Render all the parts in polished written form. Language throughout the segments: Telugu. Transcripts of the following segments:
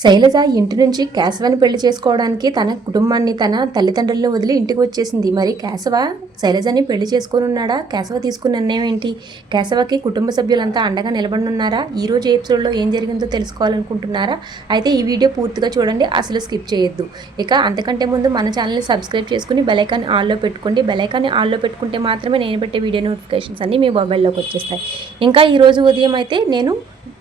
శైలజ ఇంటి నుంచి కేశవని పెళ్లి చేసుకోవడానికి తన కుటుంబాన్ని తన తల్లిదండ్రులను వదిలి ఇంటికి వచ్చేసింది. మరి కేశవ శైలజని పెళ్లి చేసుకుని ఉన్నాడా? కేశవ తీసుకున్న నిర్ణయం ఏంటి? కేశవకి కుటుంబ సభ్యులంతా అండగా నిలబడినున్నారా? ఈ రోజు ఎపిసోడ్లో ఏం జరిగిందో తెలుసుకోవాలనుకుంటున్నారా? అయితే ఈ వీడియో పూర్తిగా చూడండి, అసలు స్కిప్ చేయొద్దు. ఇక అంతకంటే ముందు మన ఛానల్ని సబ్స్క్రైబ్ చేసుకుని బెలైకాన్ని ఆన్లో పెట్టుకోండి. బెలైకాన్ని ఆన్లో పెట్టుకుంటే మాత్రమే నేను పెట్టే వీడియో నోటిఫికేషన్స్ అన్నీ మీ మొబైల్లోకి వచ్చేస్తాయి. ఇంకా ఈరోజు ఉదయం అయితే నేను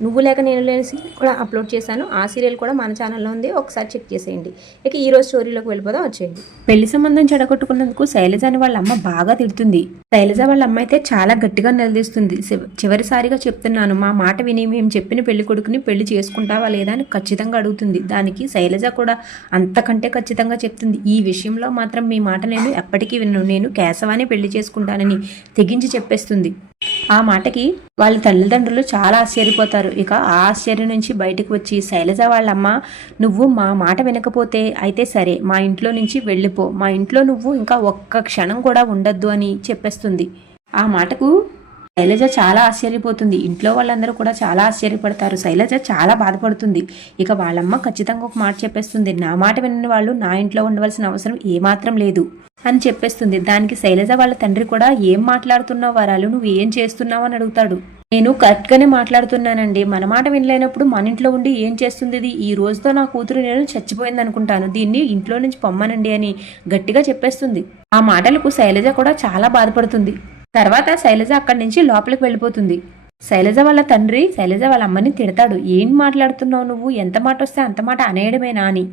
నువ్వు లేక నేను లేని కూడా అప్లోడ్ చేశాను. ఆ సీరియల్ కూడా మన ఛానల్లో ఉంది, ఒకసారి చెక్ చేసేయండి. ఇక ఈరోజు స్టోరీలోకి వెళ్ళిపోదాం, వచ్చేయండి. పెళ్లి సంబంధం చెడగొట్టుకున్నందుకు శైలజ అని వాళ్ళ అమ్మ బాగా తిడుతుంది. శైలజ వాళ్ళ అమ్మ అయితే చాలా గట్టిగా నిలదీస్తుంది. చివరిసారిగా చెప్తున్నాను, మా మాట విని మేము చెప్పిన పెళ్లి కొడుకుని పెళ్లి చేసుకుంటావా లేదా అని ఖచ్చితంగా అడుగుతుంది. దానికి శైలజ కూడా అంతకంటే ఖచ్చితంగా చెప్తుంది, ఈ విషయంలో మాత్రం మీ మాట నేను ఎప్పటికీ విన్నాను, నేను కేశవాన్ని పెళ్లి చేసుకుంటానని తెగించి చెప్పేస్తుంది. ఆ మాటకి వాళ్ళ తల్లిదండ్రులు చాలా ఆశ్చర్యపోతారు. ఇక ఆ ఆశ్చర్యం నుంచి బయటకు వచ్చి శైలజ వాళ్ళమ్మ, నువ్వు మా మాట వినకపోతే అయితే సరే, మా ఇంట్లో నుంచి వెళ్ళిపో, మా ఇంట్లో నువ్వు ఇంకా ఒక్క క్షణం కూడా ఉండొద్దు అని చెప్పేస్తుంది. ఆ మాటకు శైలజ చాలా ఆశ్చర్యపోతుంది. ఇంట్లో వాళ్ళందరూ కూడా చాలా ఆశ్చర్యపడతారు. శైలజ చాలా బాధపడుతుంది. ఇక వాళ్ళమ్మ ఖచ్చితంగా ఒక మాట చెప్పేస్తుంది, నా మాట వినని వాళ్ళు నా ఇంట్లో ఉండవలసిన అవసరం ఏమాత్రం లేదు అని చెప్పేస్తుంది. దానికి శైలజ వాళ్ళ తండ్రి కూడా, ఏం మాట్లాడుతున్నావు వరాలు, నువ్వు ఏం చేస్తున్నావు అని అడుగుతాడు. నేను కరెక్ట్గానే మాట్లాడుతున్నానండి, మన మాట వినలేనప్పుడు మన ఇంట్లో ఉండి ఏం చేస్తుంది ఇది, ఈ రోజుతో నా కూతురు నేను చచ్చిపోయింది అనుకుంటాను, దీన్ని ఇంట్లో నుంచి పొమ్మనండి అని గట్టిగా చెప్పేస్తుంది. ఆ మాటలకు శైలజ కూడా చాలా బాధపడుతుంది. తర్వాత శైలజ అక్కడి నుంచి లోపలికి వెళ్ళిపోతుంది. శైలజ వాళ్ళ తండ్రి శైలజ వాళ్ళ అమ్మని తిడతాడు, ఏం మాట్లాడుతున్నావు నువ్వు, ఎంత మాట వస్తే అంత మాట అనేయడమేనా అని.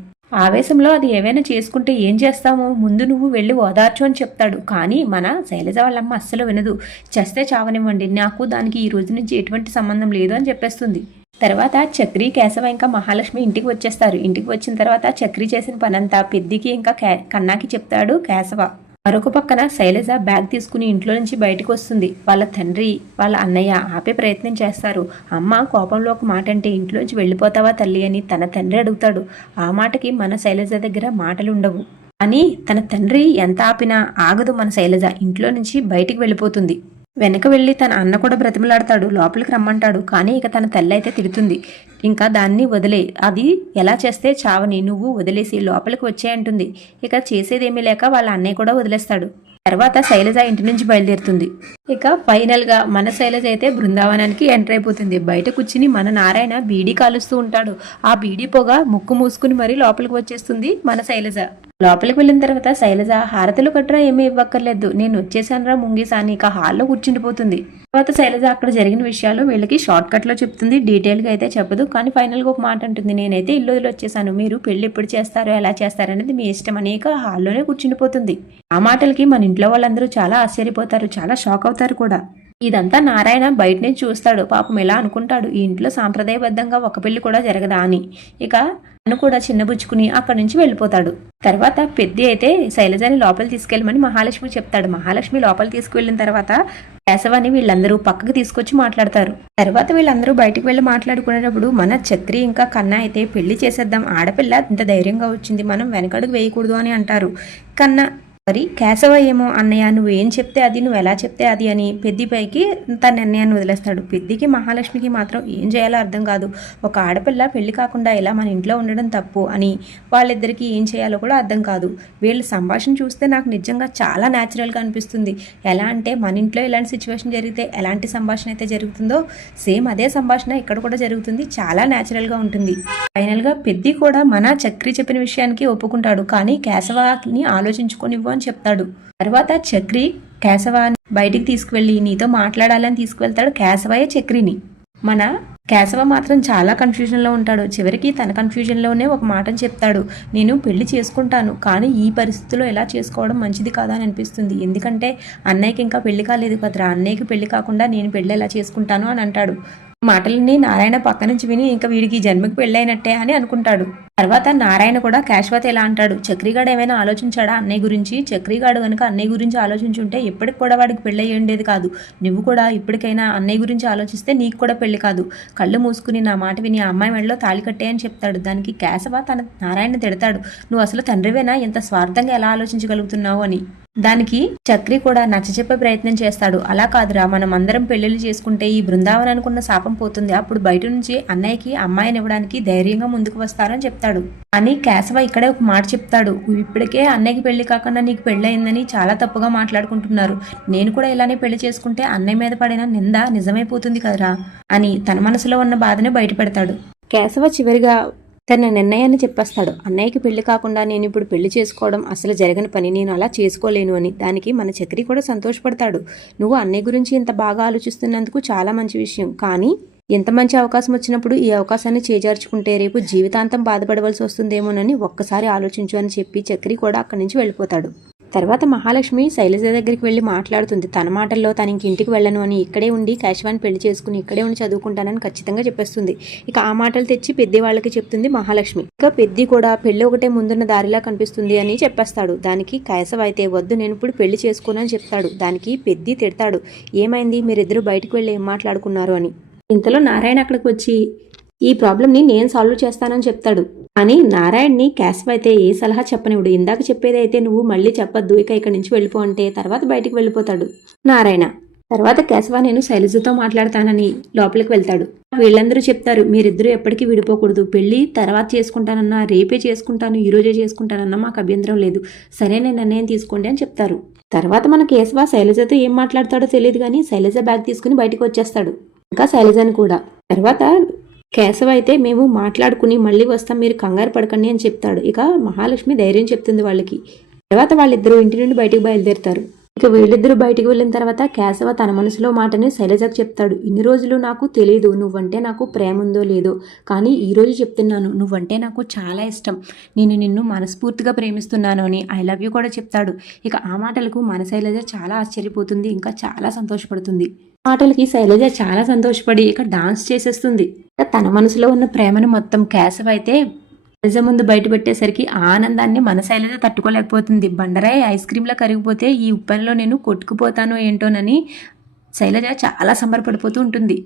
ఆవేశంలో అది ఏవైనా చేసుకుంటే ఏం చేస్తామో, ముందు నువ్వు వెళ్ళి ఓదార్చు అని చెప్తాడు. కానీ మన శైలజ వాళ్ళమ్మ అస్సలు వినదు. చేస్తే చావనివ్వండి, నాకు దానికి ఈ రోజు నుంచి ఎటువంటి సంబంధం లేదు అని చెప్పేస్తుంది. తర్వాత చక్రి, కేశవ ఇంకా మహాలక్ష్మి ఇంటికి వచ్చేస్తారు. ఇంటికి వచ్చిన తర్వాత చక్రి చేసిన పనంతా పెద్దికి ఇంకా కన్నాకి చెప్తాడు కేశవ. మరొక పక్కన శైలజ బ్యాగ్ తీసుకుని ఇంట్లో నుంచి బయటకు వస్తుంది. వాళ్ళ తండ్రి వాళ్ళ అన్నయ్య ఆపే ప్రయత్నం చేస్తారు. అమ్మ కోపంలో ఒక మాట అంటే ఇంట్లోంచి వెళ్ళిపోతావా తల్లి అని తన తండ్రి అడుగుతాడు. ఆ మాటకి మన శైలజ దగ్గర మాటలుండవు అని తన తండ్రి ఎంత ఆపినా ఆగదు. మన శైలజ ఇంట్లో నుంచి బయటికి వెళ్ళిపోతుంది. వెనక వెళ్ళి తన అన్న కూడా బ్రతిమలాడతాడు, లోపలికి రమ్మంటాడు. కానీ ఇక తన తల్లి అయితే తిడుతుంది, ఇంకా దాన్ని వదిలే, అది ఎలా చేస్తే చావని, నువ్వు వదిలేసి లోపలికి వచ్చే అంటుంది. ఇక చేసేదేమీ లేక వాళ్ళ అన్నయ్య కూడా వదిలేస్తాడు. తర్వాత శైలజ ఇంటి నుంచి బయలుదేరుతుంది. ఇక ఫైనల్ గా మన శైలజ అయితే బృందావనానికి ఎంటర్ అయిపోతుంది. బయట కూర్చుని మన నారాయణ బీడీ కాలుస్తూ ఉంటాడు. ఆ బీడీ పొగ ముక్కు మూసుకుని మరీ లోపలికి వచ్చేస్తుంది మన శైలజ. లోపలికి వెళ్ళిన తర్వాత శైలజ, హారతులు కట్టరా ఏమీ ఇవ్వక్కర్లేదు, నేను వచ్చేసానరా ముంగీసాని, ఇక హాల్లో కూర్చుండిపోతుంది. తర్వాత శైలజ అక్కడ జరిగిన విషయాలు వీళ్ళకి షార్ట్ కట్ లో చెప్తుంది, డీటెయిల్ గా అయితే చెప్పదు. కానీ ఫైనల్ గా ఒక మాట అంటుంది, నేనైతే ఇల్లు వదిలి వచ్చేసాను, మీరు పెళ్లి ఎప్పుడు చేస్తారో ఎలా చేస్తారో అనేది మీ ఇష్టం అని. ఇక హాల్లోనే కూర్చుండిపోతుంది. ఆ మాటలకి మన ఇంట్లో వాళ్ళందరూ చాలా ఆశ్చర్యపోతారు, చాలా షాక్ అవుతారు కూడా. ఇదంతా నారాయణ బయట నుంచి చూస్తాడు. పాపం ఎలా అనుకుంటాడు, ఈ ఇంట్లో సాంప్రదాయబద్ధంగా ఒక పెళ్లి కూడా జరగదా అని. ఇక తను కూడా చిన్నబుచ్చుకుని అక్కడి నుంచి వెళ్ళిపోతాడు. తర్వాత పెద్ది అయితే శైలజని లోపలి తీసుకెళ్ళమని మహాలక్ష్మి చెప్తాడు. మహాలక్ష్మి లోపలి తీసుకువెళ్ళిన తర్వాత కేశవాన్ని వీళ్ళందరూ పక్కకు తీసుకొచ్చి మాట్లాడతారు. తర్వాత వీళ్ళందరూ బయటకు వెళ్ళి మాట్లాడుకునేటప్పుడు మన చక్రి ఇంకా కన్నా అయితే పెళ్లి చేసేద్దాం, ఆడపిల్ల ఇంత ధైర్యంగా వచ్చింది, మనం వెనకడుగు వేయకూడదు అని అంటారు. కన్నా మరి కేశవ ఏమో, అన్నయ్య నువ్వు ఏం చెప్తే అది, నువ్వు ఎలా చెప్తే అది అని పెద్దిపైకి తన నిర్ణయాన్ని వదిలేస్తాడు. పెద్దికి మహాలక్ష్మికి మాత్రం ఏం చేయాలో అర్థం కాదు. ఒక ఆడపిల్ల పెళ్లి కాకుండా ఇలా మన ఇంట్లో ఉండడం తప్పు అని వాళ్ళిద్దరికీ ఏం చేయాలో కూడా అర్థం కాదు. వీళ్ళ సంభాషణ చూస్తే నాకు నిజంగా చాలా న్యాచురల్గా అనిపిస్తుంది. ఎలా అంటే మన ఇంట్లో ఇలాంటి సిచ్యువేషన్ జరిగితే ఎలాంటి సంభాషణ అయితే జరుగుతుందో సేమ్ అదే సంభాషణ ఇక్కడ కూడా జరుగుతుంది. చాలా న్యాచురల్గా ఉంటుంది. ఫైనల్గా పెద్ది కూడా మన చక్రి చెప్పిన విషయానికి ఒప్పుకుంటాడు. కానీ కేశవని ఆలోచించుకొని అని చెప్తాడు. తర్వాత చక్రి కేశవాన్ని బయటికి తీసుకువెళ్ళి నీతో మాట్లాడాలని తీసుకువెళ్తాడు కేశవయ్య చక్రిని. మన కేశవ మాత్రం చాలా కన్ఫ్యూజన్లో ఉంటాడు. చివరికి తన కన్ఫ్యూజన్లోనే ఒక మాటను చెప్తాడు, నేను పెళ్లి చేసుకుంటాను, కానీ ఈ పరిస్థితిలో ఎలా చేసుకోవడం మంచిది కాదా అని అనిపిస్తుంది. ఎందుకంటే అన్నయ్యకి ఇంకా పెళ్లి కాలేదు కదరా, అన్నయ్యకి పెళ్లి కాకుండా నేను పెళ్లి ఎలా చేసుకుంటాను అని అంటాడు. మాటలన్నీ నారాయణ పక్క నుంచి విని ఇంకా వీడికి జన్మకి పెళ్ళైనట్టే అని అనుకుంటాడు. తర్వాత నారాయణ కూడా కేశవతో ఎలా అంటాడు, చక్రిగాడు ఏమైనా ఆలోచించాడా అన్నయ్య గురించి, చక్రిగాడు కనుక అన్నయ్య గురించి ఆలోచించుంటే ఎప్పటికి కూడా వాడికి పెళ్ళి అయ్యేది కాదు, నువ్వు కూడా ఇప్పటికైనా అన్నయ్య గురించి ఆలోచిస్తే నీకు కూడా పెళ్లి కాదు, కళ్ళు మూసుకుని నా మాట విని ఆ అమ్మాయి మెడలో తాళి కట్టే అని చెప్తాడు. దానికి కేశవ తన నారాయణ తిడతాడు, నువ్వు అసలు తండ్రివేనా, ఎంత స్వార్థంగా ఎలా ఆలోచించగలుగుతున్నావు అని. దానికి చక్రి కూడా నచ్చచెప్పే ప్రయత్నం చేస్తాడు. అలా కాదురా, మనం అందరం పెళ్లిళ్ళు చేసుకుంటే ఈ బృందావనానికి ఉన్న శాపం పోతుంది. అప్పుడు బయట నుంచి అన్నయ్యకి అమ్మాయిని ఇవ్వడానికి ధైర్యంగా ముందుకు వస్తారని చెప్తాడు. అని కేశవ ఇక్కడే ఒక మాట చెప్తాడు. ఇప్పటికే అన్నయ్యకి పెళ్లి కాకుండా నీకు పెళ్ళయిందని చాలా తప్పుగా మాట్లాడుకుంటున్నారు. నేను కూడా ఇలానే పెళ్లి చేసుకుంటే అన్నయ్య మీద పడిన నింద నిజమైపోతుంది కదరా అని తన మనసులో ఉన్న బాధని బయటపెడతాడు. కేశవ చివరిగా తన నిర్ణయాన్ని చెప్పేస్తాడు. అన్నయ్యకి పెళ్లి కాకుండా నేను ఇప్పుడు పెళ్లి చేసుకోవడం అసలు జరగని పని, నేను అలా చేసుకోలేను అని. దానికి మన చక్రి కూడా సంతోషపడతాడు. నువ్వు అన్నయ్య గురించి ఇంత బాగా ఆలోచిస్తున్నందుకు చాలా మంచి విషయం, కానీ ఎంత మంచి అవకాశం వచ్చినప్పుడు ఈ అవకాశాన్ని చేజార్చుకుంటే రేపు జీవితాంతం బాధపడవలసి వస్తుందేమోనని ఒక్కసారి ఆలోచించు అని చెప్పి చక్రి కూడా అక్కడి నుంచి వెళ్ళిపోతాడు. తర్వాత మహాలక్ష్మి శైలజ దగ్గరికి వెళ్ళి మాట్లాడుతుంది. తన మాటల్లో తన ఇంటికి వెళ్ళను అని, ఇక్కడే ఉండి కేశవాన్ని పెళ్లి చేసుకుని ఇక్కడే ఉండి చదువుకుంటానని ఖచ్చితంగా చెప్పేస్తుంది. ఇక ఆ మాటలు తెచ్చి పెద్ది వాళ్ళకి చెప్తుంది మహాలక్ష్మి. ఇక పెద్ది కూడా పెళ్లి ఒకటే ముందున్న దారిలా కనిపిస్తుంది అని చెప్పేస్తాడు. దానికి కేశవ అయితే వద్దు, నేను ఇప్పుడు పెళ్లి చేసుకోనని చెప్తాడు. దానికి పెద్ది తిడతాడు. ఏమైంది, మీరిద్దరూ బయటకు వెళ్ళి ఏం మాట్లాడుకున్నారు అని. ఇంతలో నారాయణ అక్కడికి వచ్చి ఈ ప్రాబ్లంని నేను సాల్వ్ చేస్తానని చెప్తాడు. అని నారాయణ్ని కేశవ అయితే ఏ సలహా చెప్పనివ్వడు. ఇందాక చెప్పేది అయితే నువ్వు మళ్ళీ చెప్పొద్దు, ఇక ఇక్కడి నుంచి వెళ్ళిపో అంటే తర్వాత బయటికి వెళ్ళిపోతాడు నారాయణ. తర్వాత కేశవ నేను శైలజతో మాట్లాడతానని లోపలికి వెళ్తాడు. వీళ్ళందరూ చెప్తారు, మీరిద్దరూ ఎప్పటికీ విడిపోకూడదు, పెళ్లి తర్వాత చేసుకుంటానన్నా, రేపే చేసుకుంటాను, ఈ రోజే చేసుకుంటానన్నా మాకు అభ్యంతరం లేదు, సరైన నిర్ణయం తీసుకోండి అని చెప్తారు. తర్వాత మన కేశవ శైలజతో ఏం మాట్లాడతాడో తెలియదు కానీ శైలజ బ్యాగ్ తీసుకుని బయటకు వచ్చేస్తాడు, ఇంకా శైలజని కూడా. తర్వాత కేశవ అయితే మేము మాట్లాడుకుని మళ్ళీ వస్తాం, మీరు కంగారు పడకండి అని చెప్తాడు. ఇక మహాలక్ష్మి ధైర్యం చెప్తుంది వాళ్ళకి. తర్వాత వాళ్ళిద్దరూ ఇంటి నుండి బయటకు బయలుదేరుతారు. ఇక వీళ్ళిద్దరూ బయటకు వెళ్ళిన తర్వాత కేశవ తన మనసులో మాటని శైలజకు చెప్తాడు. ఇన్ని రోజులు నాకు తెలియదు నువ్వంటే నాకు ప్రేమ ఉందో లేదో, కానీ ఈ రోజు చెప్తున్నాను, నువ్వంటే నాకు చాలా ఇష్టం, నేను నిన్ను మనస్ఫూర్తిగా ప్రేమిస్తున్నాను అని ఐ లవ్ యూ కూడా చెప్తాడు. ఇక ఆ మాటలకు మన శైలజ చాలా ఆశ్చర్యపోతుంది, ఇంకా చాలా సంతోషపడుతుంది. మాటలకి శైలజ చాలా సంతోషపడి ఇక డాన్స్ చేసేస్తుంది. తన మనసులో ఉన్న ప్రేమను మొత్తం కేశవ అయితే శైలజ ముందు బయట పెట్టేసరికి ఆనందాన్ని మన శైలజ తట్టుకోలేకపోతుంది. బండరాయి ఐస్ క్రీమ్లా కరిగిపోతే ఈ ఉప్పెనలో నేను కొట్టుకుపోతాను ఏంటోనని శైలజ చాలా సంబరపడిపోతూ ఉంటుంది.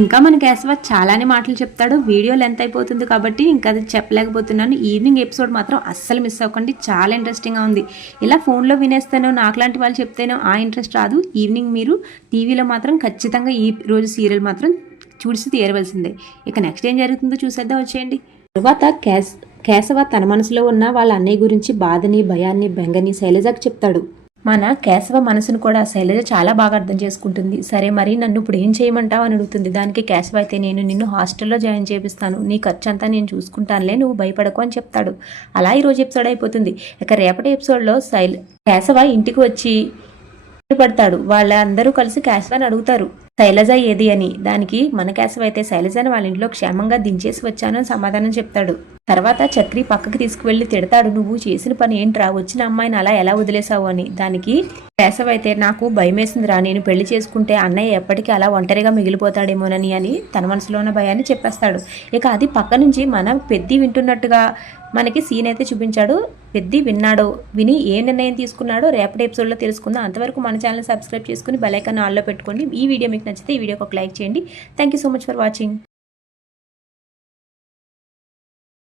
ఇంకా మన కేశవ చాలానే మాటలు చెప్తాడు. వీడియో లెంత్ అయిపోతుంది కాబట్టి ఇంకా అది చెప్పలేకపోతున్నాను. ఈవినింగ్ ఎపిసోడ్ మాత్రం అస్సలు మిస్ అవ్వకండి, చాలా ఇంట్రెస్టింగ్గా ఉంది. ఇలా ఫోన్లో వినేస్తానో నాకులాంటి వాళ్ళు చెప్తేనో ఆ ఇంట్రెస్ట్ రాదు. ఈవినింగ్ మీరు టీవీలో మాత్రం ఖచ్చితంగా ఈ రోజు సీరియల్ మాత్రం చూసి తీరవలసిందే. ఇక నెక్స్ట్ ఏం జరుగుతుందో చూసేద్దాం వచ్చేయండి. తర్వాత కేశవ తన మనసులో ఉన్న వాళ్ళ అన్నయ్య గురించి బాధని, భయాన్ని, బెంగని శైలజకు చెప్తాడు. మన కేశవ మనసును కూడా శైలజ చాలా బాగా అర్థం చేసుకుంటుంది. సరే మరి నన్ను ఇప్పుడు ఏం చేయమంటావు అని అడుగుతుంది. దానికి కేశవ అయితే నేను నిన్ను హాస్టల్లో జాయిన్ చేపిస్తాను, నీ ఖర్చు అంతా నేను చూసుకుంటానులే, నువ్వు భయపడకు అని చెప్తాడు. అలా ఈరోజు ఎపిసోడ్ అయిపోతుంది. ఇక రేపటి ఎపిసోడ్లో కేశవ ఇంటికి వచ్చి పడతాడు. వాళ్ళందరూ కలిసి కేశవాన్ని అడుగుతారు శైలజ ఏది అని. దానికి మన కేశవ అయితే శైలజను వాళ్ళ ఇంట్లో క్షేమంగా దించేసి వచ్చాను అని సమాధానం చెప్తాడు. తర్వాత చక్రి పక్కకి తీసుకువెళ్ళి తిడతాడు, నువ్వు చేసిన పని ఏంట్రా, వచ్చిన అమ్మాయిని అలా ఎలా వదిలేసావు అని. దానికి కేశవ అయితే నాకు భయమేసిందిరా, నేను పెళ్లి చేసుకుంటే అన్నయ్య ఎప్పటికీ అలా ఒంటరిగా మిగిలిపోతాడేమోనని అని తన మనసులో ఉన్న భయాన్ని చెప్పేస్తాడు. ఇక అది పక్క నుంచి మన పెద్ది వింటున్నట్టుగా మనకి సీన్ అయితే చూపించాడు. పెద్ది విన్నాడో, విని ఏ నిర్ణయం తీసుకున్నాడో రేపటి ఎపిసోడ్లో తెలుసుకుందాం. అంతవరకు మన ఛానల్ సబ్స్క్రైబ్ చేసుకుని బెల్ ఐకాన్ ఆల్లో పెట్టుకోండి. ఈ వీడియో మీకు నచ్చితే ఈ వీడియోకి ఒక లైక్ చేయండి. Thank you so much for watching.